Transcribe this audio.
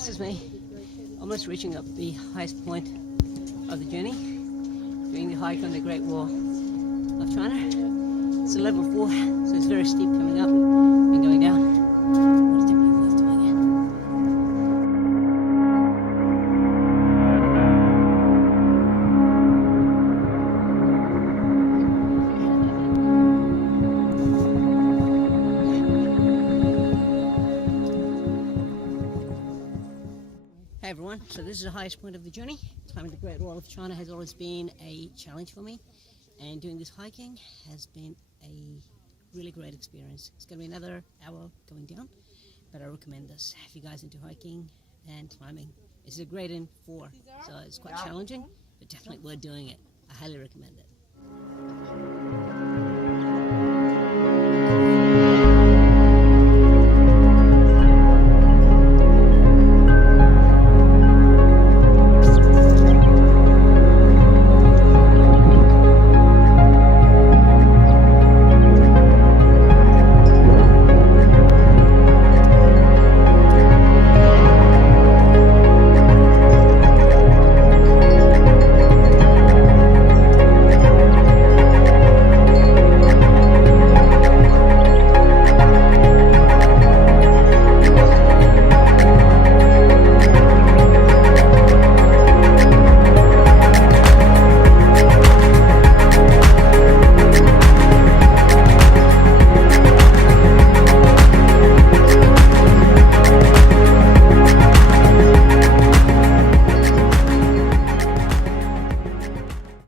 This is me, almost reaching up the highest point of the journey, doing the hike on the Great Wall of China. It's a level 4, so it's very steep coming up and going down. But it's definitely worth doing it. Hey everyone, so this is the highest point of the journey. Climbing the Great Wall of China has always been a challenge for me, and doing this hiking has been a really great experience. It's going to be another hour going down, but I recommend this if you guys into hiking and climbing. It's a grade in 4, so it's quite challenging, but definitely worth doing it. I highly recommend it.